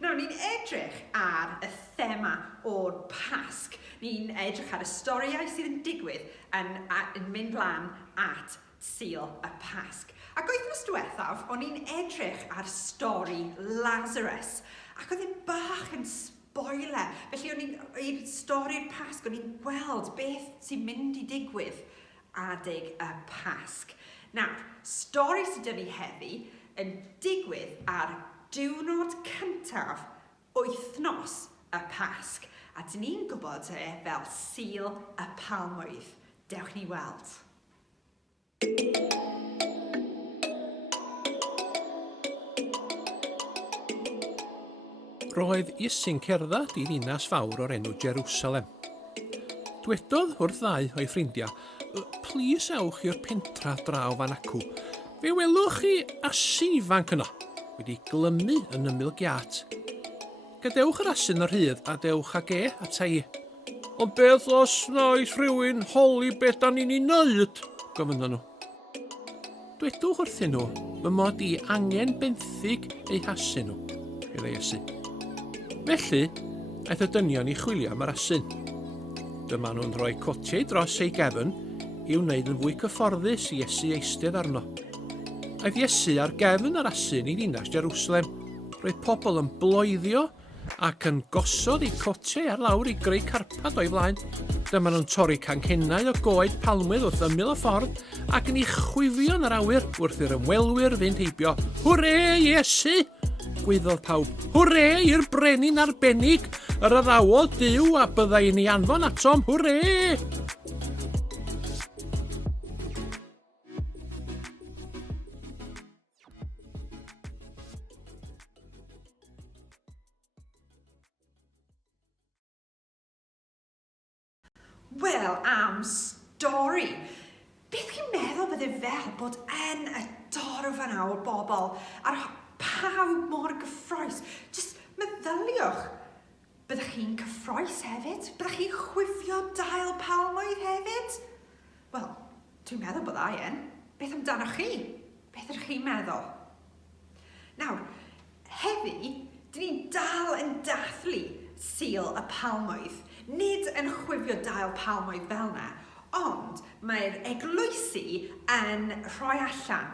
Nawr, ni'n edrych ar y thema o'r Pasg. Ni'n edrych ar y storiau sydd yn digwydd yn mynd lan at Sul y Pasg. Ac wythnos diwethaf, o'n i'n edrych ar stori Lazarus. Ac oedd e'n bach yn spoiler. Felly o'n i'n stori'r Pasg, o'n i'n gweld beth sy'n mynd i digwydd adeg y Pasg. Nawr, stori sydd gen i heddi yn digwydd ar diwrnod cyntaf wythnos y Pasg. A dyn ni'n gwybod fel Sul y Palmwydd. Dewch ni weld. Roedd Iesu'n cerdded i ddinas fawr o'r enw Jerusalem. Dywedodd wrth ddau o'i ffrindiau, "Plis ewch i'r pentra draw fan acw. Fe welwch chi asu ifanc yno, wedi glymu yn ymyl giat. Gadewch yr asyn yr rhydd a dewch ag ata i." "Ond beth os wnaeth rhywun holi beth da ni'n ei wneud?" gofynnon nhw. "Dwedwch wrthyn nhw fy mod i angen benthyg eu hasu nhw," medde Iesu. Felly, aeth y dynion i chwilio am yr asyn. Dyma nhw'n rhoi cotiau dros ei gefn i wneud yn fwy cyfforddus i Iesu eistedd arno. Aeth Iesu ar gefn yr asyn i ddinas Jerusalem. Roedd pobl yn bloeddio ac yn gosod eu cotiau ar lawr i greu carpad o'i flaen. Dyma nhw'n torri canghennau o goed palmwydd wrth ymyl y ffordd ac yn ei chwifio yn yr awyr wrth i'r ymwelwyr fynd heibio. "Hwre, Iesu!" gwaeddodd pawb. "Hwre i'r brenin arbennig, yr addawod Duw a byddai ni anfon atom. Hwre!" Wel, am stori. Beth chi'n meddwl bydde fel bod yn y dorf yna o'r bobl a'r pawb mor gyffroes? Just meddyliwch, byddech chi'n cyffroes hefyd? Byddech chi'n chwifio dail palmwydd hefyd? Wel, dwi'n meddwl bod yn. Beth amdanoch chi? Beth ydych chi'n meddwl? Nawr, heddi, dyn ni'n dal yn dathlu Sul y Palmwydd. Nid yn chwifio dail palmwydd fel yna, ond mae'r eglwysi yn rhoi allan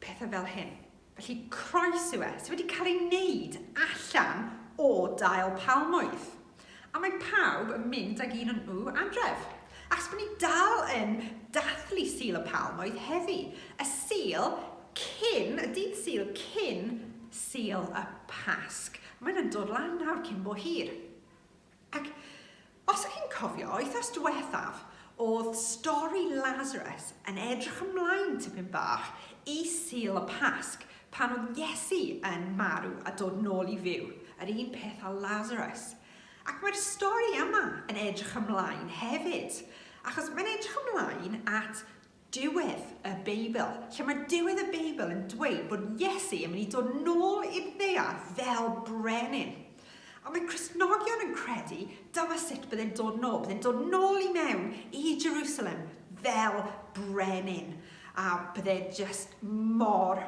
pethau fel hyn. Felly croes yw sydd wedi cael ei wneud allan o dail palmwydd. A mae pawb yn mynd ag un o'n nhw adref. Ac bod ni dal yn dathlu Sul y Palmwydd heddi. Y Sul cyn, y dydd Sul cyn Sul y Pasg. Mae'n dod lan nawr cyn bo hir. Ac os ydych chi'n cofio, wythnos diwethaf, oedd stori Lazarus yn edrych ymlaen tipyn bach i Sul y Pasg pan oedd Iesu yn marw a dod nôl i fyw, yr un peth â Lazarus. Ac mae'r stori yma yn edrych ymlaen hefyd, achos mae'n edrych ymlaen at diwedd y Beibl, lle mae diwedd y Beibl yn dweud bod Iesu yn mynd i dod nôl i'r ddaear fel brenin. A mae Cristnogion yn credu dyma sut byddai'n dod nôl. Byddai'n dod nôl i mewn i Jerusalem fel brenin. A byddai just mor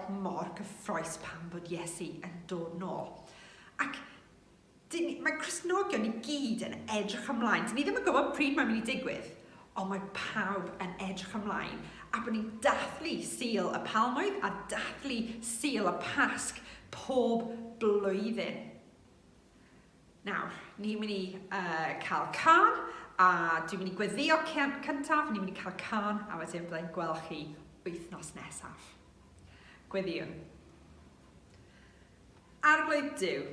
cyffroes pan bod Iesu yn dod nôl. Ac mae Cristnogion i gyd yn edrych ymlaen. Dyn ni ddim yn gwybod pryd mae'n mynd i digwydd, ond mae pawb yn edrych ymlaen. A bod ni'n dathlu Sul y Palmwydd a dathlu Sul y Pasg pob blwyddyn. Nawr, ni'n mynd i cael can, a dwi'n mynd i gweddio cyntaf, ni'n mynd i cael can, a wedyn byddai'n gweld chi wythnos nesaf. Gweddiwn. Arglwydd Duw,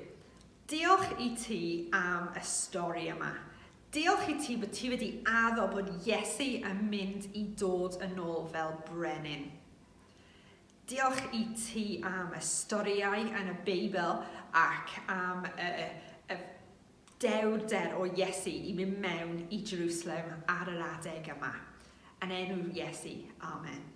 diolch i ti am y stori yma. Diolch i ti bod ti wedi addo bod Iesu yn mynd i dod yn ôl fel brenin. Diolch i ti am y storiau yn y Beibl ac am y dewrder o Iesu i mynd mewn i Jerusalem ar yr adeg yma. Yn enw Iesu, amen.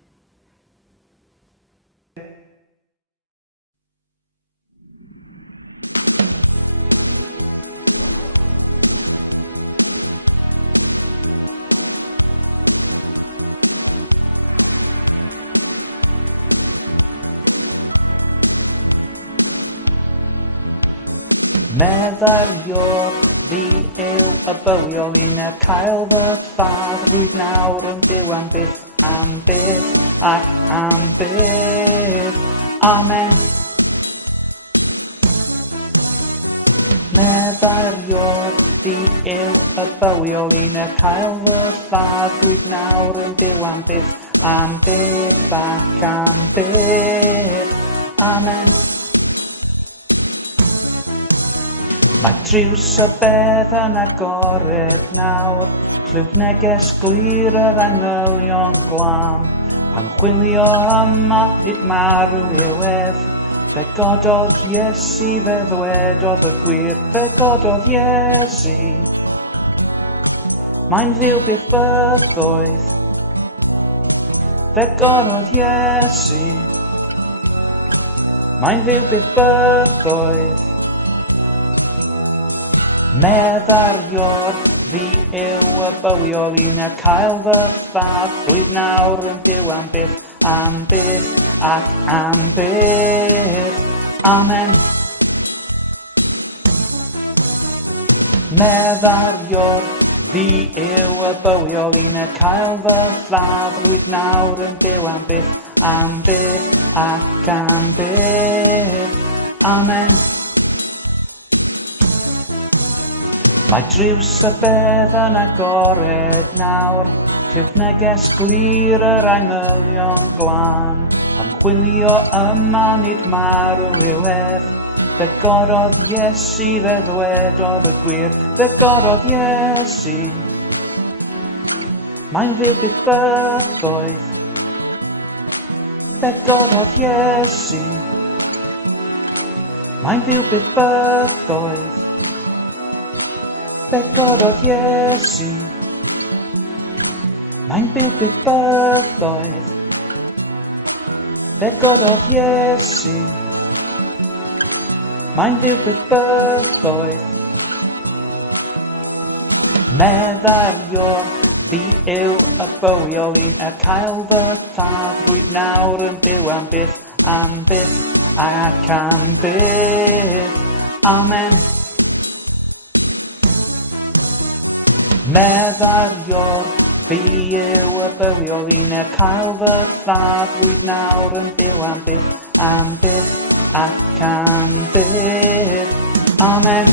Meddyliwr fi yw y bywiol un e cael fy lladd rwy'n nawr yn byw am byth ac am byth. Amen. Meddyliwr fi yw y bywiol un e cael fy lladd rwy'n nawr yn byw am byth ac am byth. Amen. Mae triws y bedd yn agored nawr, clwb neges glir yr angylion glam. Pan chwilio yma nid marw yw ef, fe gododd Iesu fe ddwedodd y gwir, fe gododd Iesu. Mae'n ddiw byth bythoedd, fe gododd Iesu. Mae'n ddiw byth bythoedd. Meddyliwr fi yw y bywiol un e cael fy lladd rwy'n nawr yn byw am byth ac am byth. Amen. Meddyliwr fi yw y bywiol un e cael fy lladd rwy'n nawr yn byw am byth ac am byth. Amen. Mae driws y bedd yn agored nawr, clwb neges glir yr angylion glân. Pan chwilio yma nid marw yw ef, fe gododd Iesu fe ddwedodd y gwir, fe gododd Iesu. Mae'n ddiw byth bythoedd, fe gododd Iesu. Mae'n ddiw byth bythoedd, fe gododd Iesu. Mae'n byw byth bythoedd, fe gododd Iesu. Mae'n byw byth bythoedd. Meddyliwr fi yw y bywiol un e cael fy lladd rwy'n nawr yn byw am byth ac am byth. Amen. Meddyliwr fi yw y bywiol un e cael fy lladd rwy'n nawr yn byw am byth ac am byth. Amen.